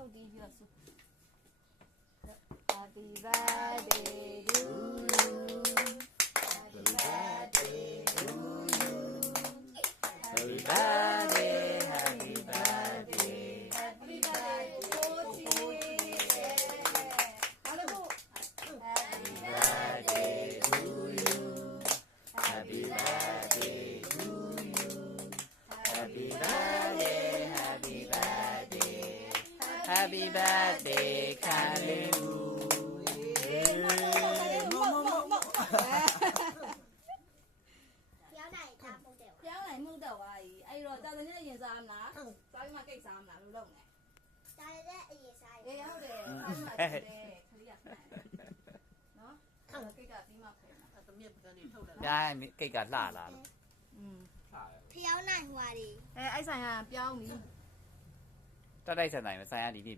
ထုတ်တီးပြီးတော့ဆို Happy birthday to you Happy birthday to you Happy birthday, happy birthday. Happy birthday to you Happy birthday to you Happy birthday to you. Happy birthday, happy birthday. Happy birthday, Kalilu. ပြောင်းနိုင်တာမဟုတ်တယ် ပြောင်းနိုင်မှုတော့ပါကြီးအဲ့တော့တာတနေ့ရင်စားမလားစားပြီးမှကိတ်စားမလားလို့လုပ်နေ ဒါလည်းတဲ့အရင်စားရ အေးဟုတ်တယ်စားမှတယ်ခရီးရမှန်နော်ကိတ်ကပြီးမှဖယ်မှာ သမီးပကံနေထုတ်တယ် Nhá, cây cả lạ là. อืม ဖျောင်းနိုင်ဟွာတွေ အဲ့ဆိုင်ကပြောင်းပြီ Ta đây sẽ này mà sai đi đi